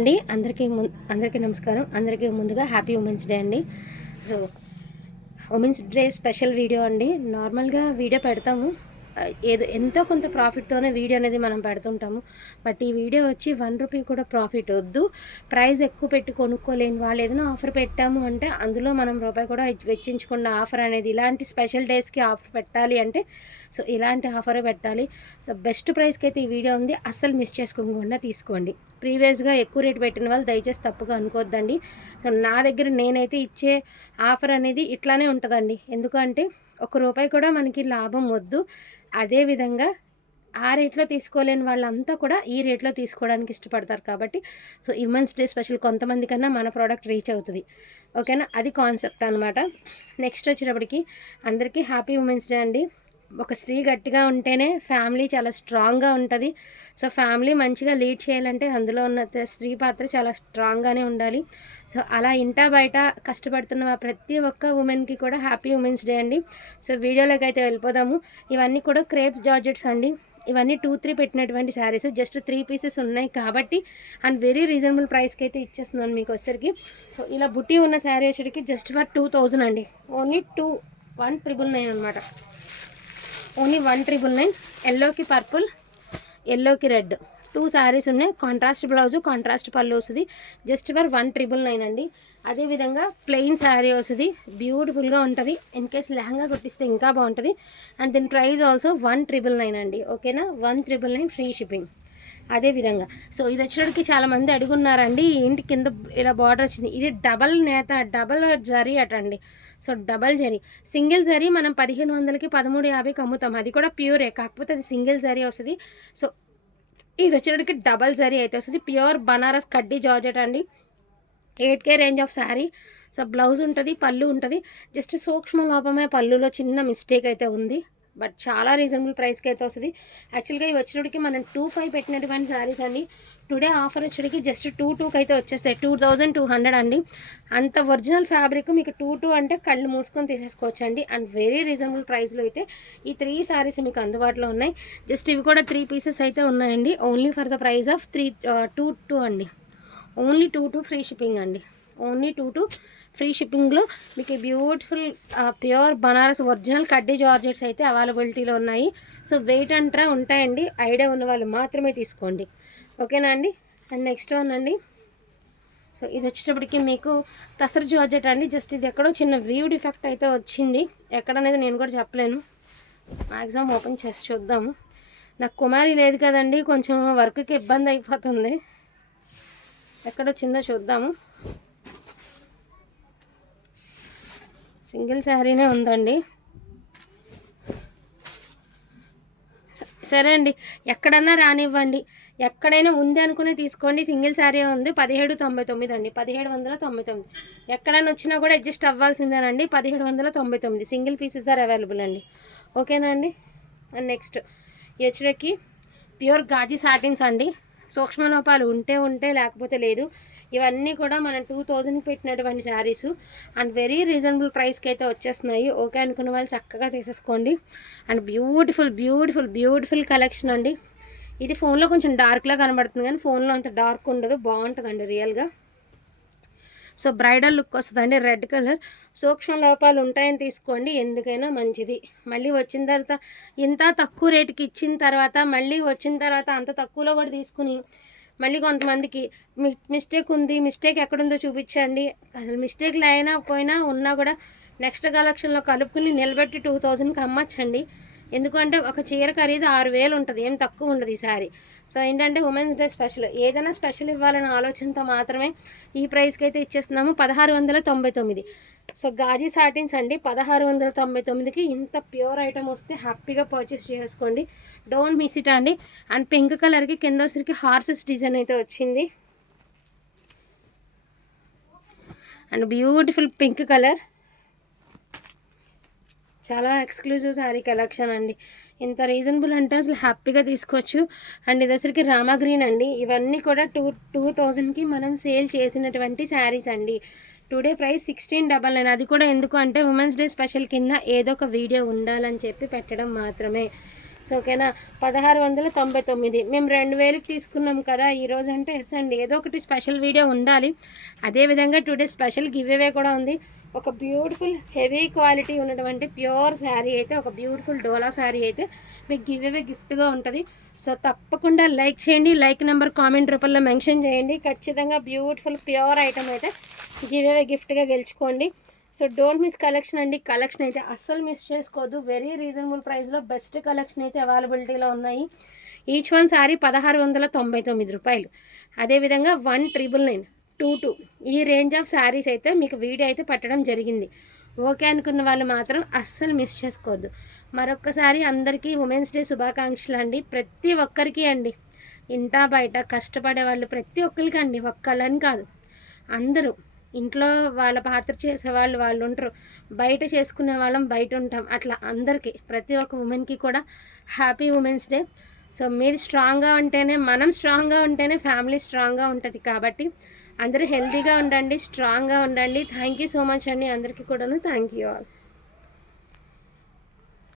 అండి. అందరికీ ము అందరికీ నమస్కారం. అందరికీ ముందుగా హ్యాపీ ఉమెన్స్ డే అండి. So women's day special video అండి. నార్మల్గా వీడియో పెడతాము. ఏదో ఎంతో కొంత ప్రాఫిట్తోనే వీడియో అనేది మనం పెడుతుంటాము. బట్ ఈ వీడియో వచ్చి వన్ రూపీ కూడా ప్రాఫిట్ వద్దు. ప్రైస్ ఎక్కువ పెట్టి కొనుక్కోలేని వాళ్ళు ఏదైనా ఆఫర్ పెట్టాము అంటే అందులో మనం రూపాయి కూడా వెచ్చించకుండా ఆఫర్ అనేది ఇలాంటి స్పెషల్ డేస్కి ఆఫర్ పెట్టాలి అంటే సో ఇలాంటి ఆఫరే పెట్టాలి. సో బెస్ట్ ప్రైస్కి అయితే ఈ వీడియో ఉంది. అస్సలు మిస్ చేసుకోకుండా తీసుకోండి. ప్రీవియస్గా ఎక్కువ రేట్ పెట్టిన వాళ్ళు దయచేసి తప్పుగా అనుకోవద్దండి. సో నా దగ్గర నేనైతే ఇచ్చే ఆఫర్ అనేది ఇట్లానే ఉంటుందండి. ఎందుకంటే ఒక రూపాయి కూడా మనకి లాభం వద్దు. అదేవిధంగా ఆ రేట్లో తీసుకోలేని వాళ్ళంతా కూడా ఈ రేట్లో తీసుకోవడానికి ఇష్టపడతారు కాబట్టి సో ఇమన్స్ డే స్పెషల్ కొంతమంది కన్నా మన ప్రోడక్ట్ రీచ్ అవుతుంది. ఓకేనా? అది కాన్సెప్ట్ అనమాట నెక్స్ట్ వచ్చేటప్పటికి అందరికీ హ్యాపీ ఉమెన్స్ డే అండి. ఒక స్త్రీ గట్టిగా ఉంటేనే ఫ్యామిలీ చాలా స్ట్రాంగ్గా ఉంటుంది. సో ఫ్యామిలీ మంచిగా లీడ్ చేయాలంటే అందులో ఉన్న స్త్రీ పాత్ర చాలా స్ట్రాంగ్గానే ఉండాలి. సో అలా ఇంటా బయట కష్టపడుతున్న ప్రతి ఒక్క ఉమెన్కి కూడా హ్యాపీ ఉమెన్స్ డే అండి. సో వీడియోలోకి అయితే వెళ్ళిపోదాము. ఇవన్నీ కూడా క్రేప్స్ జార్జెట్స్ అండి. ఇవన్నీ టూ త్రీ పెట్టినటువంటి శారీస్. జస్ట్ త్రీ పీసెస్ ఉన్నాయి కాబట్టి అండ్ వెరీ రీజనబుల్ ప్రైస్కి అయితే ఇచ్చేస్తున్నాను మీకు వచ్చరికి సో ఇలా బుట్టి ఉన్న శారీ వచ్చేటికి జస్ట్ ఫర్ టూ థౌజండ్ అండి. Only two one triple nine అనమాట ఓన్లీ వన్ ట్రిపుల్ నైన్ ఎల్లోకి పర్పుల్ ఎల్లోకి రెడ్. టూ శారీస్ ఉన్నాయి. కాంట్రాస్ట్ బ్లౌజ్ కాంట్రాస్ట్ పళ్ళు వస్తుంది. Just for one triple nine అండి. అదేవిధంగా ప్లెయిన్ శారీ వస్తుంది. బ్యూటిఫుల్గా ఉంటుంది. ఇన్ కేస్ లెహంగా కుట్టిస్తే ఇంకా బాగుంటుంది. అండ్ దీని price also one triple nine అండి. ఓకేనా one triple nine free shipping అదే విధంగా. సో ఇది వచ్చేటికి చాలామంది అడుగున్నారండి ఇంటి కింద ఇలా బార్డర్ వచ్చింది. ఇది డబల్ నేత డబల్ జరీ అట అండి so double zari. Single zari మనం పదిహేను వందలకి పదమూడు యాభైకి అమ్ముతాం. అది కూడా ప్యూరే కాకపోతే అది సింగిల్ జరీ వస్తుంది. సో ఇది వచ్చేటికి డబల్ జరీ అయితే వస్తుంది. ప్యూర్ బనారస్ కడ్డీ జార్జెట్ అండి eight K range of sari. So blouse ఉంటుంది పళ్ళు ఉంటుంది. జస్ట్ సూక్ష్మ లోపమే పళ్ళులో చిన్న మిస్టేక్ అయితే ఉంది. బట్ చాలా రీజనబుల్ ప్రైస్కి అయితే వస్తుంది. యాక్చువల్గా ఇవి వచ్చినడికి మనం టూ ఫైవ్ పెట్టినటువంటి శారీస్ అండి. టుడే ఆఫర్ వచ్చేటికి జస్ట్ టూ టూకి అయితే వచ్చేస్తాయి. టూ థౌజండ్ టూ హండ్రెడ్ అండి. అంత ఒరిజినల్ ఫ్యాబ్రిక్ మీకు టూ టూ అంటే కళ్ళు మూసుకొని తీసేసుకోవచ్చు అండి అండ్ వెరీ రీజనబుల్ ప్రైస్లో అయితే ఈ త్రీ శారీస్ మీకు అందుబాటులో ఉన్నాయి. జస్ట్ ఇవి కూడా త్రీ పీసెస్ అయితే ఉన్నాయండి. Only for the price of three two two అండి. Only two two free shipping అండి. ఓన్లీ టూ టు ఫ్రీ షిప్పింగ్లో. మీకు beautiful pure Banaras original kaddi georgettes అయితే అవైలబిలిటీలో ఉన్నాయి. సో వెయిట్ అంట్రా ఉంటాయండి. ఐడియా ఉన్న వాళ్ళు మాత్రమే తీసుకోండి. ఓకేనా అండి? అండ్ నెక్స్ట్ వన్ అండి. సో ఇది వచ్చేటప్పటికి మీకు తసర్ జార్జెట్ అండి. జస్ట్ ఇది ఎక్కడో చిన్న వ్యూ డిఫెక్ట్ అయితే వచ్చింది. ఎక్కడనేది నేను కూడా చెప్పలేను. మ్యాక్సిమం ఓపెన్ చేసి చూద్దాము నాకు కుమారి లేదు కదండి. కొంచెం వర్క్కి ఇబ్బంది అయిపోతుంది. ఎక్కడొచ్చిందో చూద్దాము. సింగిల్ శారీనే ఉందండి. స- సరే అండి ఎక్కడన్నా రానివ్వండి. ఎక్కడైనా ఉంది అనుకునే తీసుకోండి. సింగిల్ శారీ ఉంది. పదిహేడు తొంభై తొమ్మిది అండి. పదిహేడు వందల తొంభై తొమ్మిది. ఎక్కడైనా వచ్చినా కూడా అడ్జస్ట్ అవ్వాల్సిందేనండి. పదిహేడు వందల తొంభై తొమ్మిది. సింగిల్ పీసెస్ ఆర్ అవైలబుల్ అండి. ఓకేనా అండి? అండ్ నెక్స్ట్ హెచ్డెక్కి ప్యూర్ గాజీ సాటిన్స్ అండి. సూక్ష్మ లోపాలు ఉంటే ఉంటే లేకపోతే లేదు. ఇవన్నీ కూడా మనం టూ థౌజండ్కి పెట్టినటువంటి శారీస్. అండ్ వెరీ రీజనబుల్ ప్రైస్కి అయితే వచ్చేస్తున్నాయి. ఓకే అనుకున్న వాళ్ళు చక్కగా తీసేసుకోండి. And beautiful beautiful beautiful collection అండి. ఇది ఫోన్లో కొంచెం డార్క్లా కనబడుతుంది కానీ ఫోన్లో అంత డార్క్ ఉండదు. బాగుంటుందండి రియల్గా. సో బ్రైడల్ లుక్ వస్తుందండి రెడ్ కలర్. సూక్ష్మ లోపాలు ఉంటాయని తీసుకోండి ఎందుకైనా మంచిది. మళ్ళీ వచ్చిన తర్వాత ఇంత తక్కువ రేటుకి ఇచ్చిన తర్వాత మళ్ళీ వచ్చిన తర్వాత అంత తక్కువలో కూడా తీసుకుని మళ్ళీ కొంతమందికి మిస్టేక్ ఉంది మిస్టేక్ ఎక్కడుందో చూపించండి. అసలు మిస్టేక్ అయినా పోయినా ఉన్నా కూడా నెక్స్ట్ కలెక్షన్లో కలుపుకుని నిలబెట్టి టూ థౌజండ్కి అమ్మచ్చండి. ఎందుకంటే ఒక చీర ఖరీదు ఆరు వేలు ఉంటుంది ఏం తక్కువ ఉండదు ఈ సారీ. సో ఏంటంటే ఉమెన్స్ డే స్పెషల్ ఏదైనా స్పెషల్ ఇవ్వాలనే ఆలోచనతో మాత్రమే ఈ ప్రైస్కి అయితే ఇచ్చేస్తున్నాము. పదహారు వందల తొంభై తొమ్మిది. సో గాజీ సాటిన్స్ అండి పదహారు వందల తొంభై తొమ్మిదికి ఇంత ప్యూర్ ఐటమ్ వస్తే హ్యాపీగా పర్చేస్ చేసుకోండి. డోంట్ మిస్ ఇట్ అండి. అండ్ పింక్ కలర్కి కింద వచ్చరికి హార్సెస్ డిజైన్ అయితే వచ్చింది. అండ్ బ్యూటిఫుల్ పింక్ కలర్ చాలా ఎక్స్క్లూజివ్ శారీ కలెక్షన్ అండి. ఇంత రీజనబుల్ అంటే అసలు హ్యాపీగా తీసుకోవచ్చు. అండ్ ఇది వచ్చరికి రామా గ్రీన్ అండి. ఇవన్నీ కూడా టూ టూ థౌజండ్కి మనం సేల్ చేసినటువంటి శారీస్ అండి. Today price sixteen double nine అది కూడా ఎందుకు అంటే ఉమెన్స్ డే స్పెషల్ కింద ఏదో ఒక వీడియో ఉండాలని చెప్పి పెట్టడం మాత్రమే. సో ఓకేనా? పదహారు వందల తొంభై తొమ్మిది. మేము రెండు వేలకు తీసుకున్నాం కదా ఈరోజు అంటే ఎస్ అండి. ఏదో ఒకటి స్పెషల్ వీడియో ఉండాలి. అదేవిధంగా టుడే స్పెషల్ గివ్ అవే కూడా ఉంది. ఒక బ్యూటిఫుల్ హెవీ క్వాలిటీ ఉన్నటువంటి ప్యూర్ శారీ అయితే ఒక బ్యూటిఫుల్ డోలా శారీ అయితే మీకు గివ్ అవే గిఫ్ట్గా ఉంటుంది. సో తప్పకుండా లైక్ చేయండి. లైక్ నెంబర్ కామెంట్ రూపంలో మెన్షన్ చేయండి. ఖచ్చితంగా బ్యూటిఫుల్ ప్యూర్ ఐటమ్ అయితే గివ్ అవే గిఫ్ట్గా గెలుచుకోండి. సో డోంట్ మిస్ కలెక్షన్ అండి. కలెక్షన్ అయితే అస్సలు మిస్ చేసుకోవద్దు వెరీ రీజనబుల్ ప్రైస్లో బెస్ట్ కలెక్షన్ అయితే అవైలబిలిటీలో ఉన్నాయి. ఈచ్ వన్ సారీ పదహారు వందల తొంభై తొమ్మిది రూపాయలు. అదేవిధంగా one triple nine two two. ఈ రేంజ్ ఆఫ్ శారీస్ అయితే మీకు వీడియో అయితే పట్టడం జరిగింది. ఓకే అనుకున్న వాళ్ళు మాత్రం అస్సలు మిస్ చేసుకోవద్దు. మరొక్కసారి అందరికీ ఉమెన్స్ డే శుభాకాంక్షలు అండి. ప్రతి ఒక్కరికి అండి. ఇంటా బయట కష్టపడే వాళ్ళు ప్రతి ఒక్కరికి అండి. ఒక్కళ్ళని కాదు. అందరూ. ఇంట్లో వాళ్ళ పాత్ర చేసేవాళ్ళు వాళ్ళు ఉంటారు బయట చేసుకునే వాళ్ళం బయట ఉంటాం. అట్లా అందరికీ ప్రతి ఒక్క ఉమెన్కి కూడా హ్యాపీ ఉమెన్స్ డే సో మీరు స్ట్రాంగ్గా ఉంటేనే మనం స్ట్రాంగ్గా ఉంటేనే ఫ్యామిలీ స్ట్రాంగ్గా ఉంటుంది కాబట్టి అందరూ హెల్తీగా ఉండండి స్ట్రాంగ్గా ఉండండి. థ్యాంక్ యూ సో మచ్ అండి అందరికీ కూడాను. Thank you all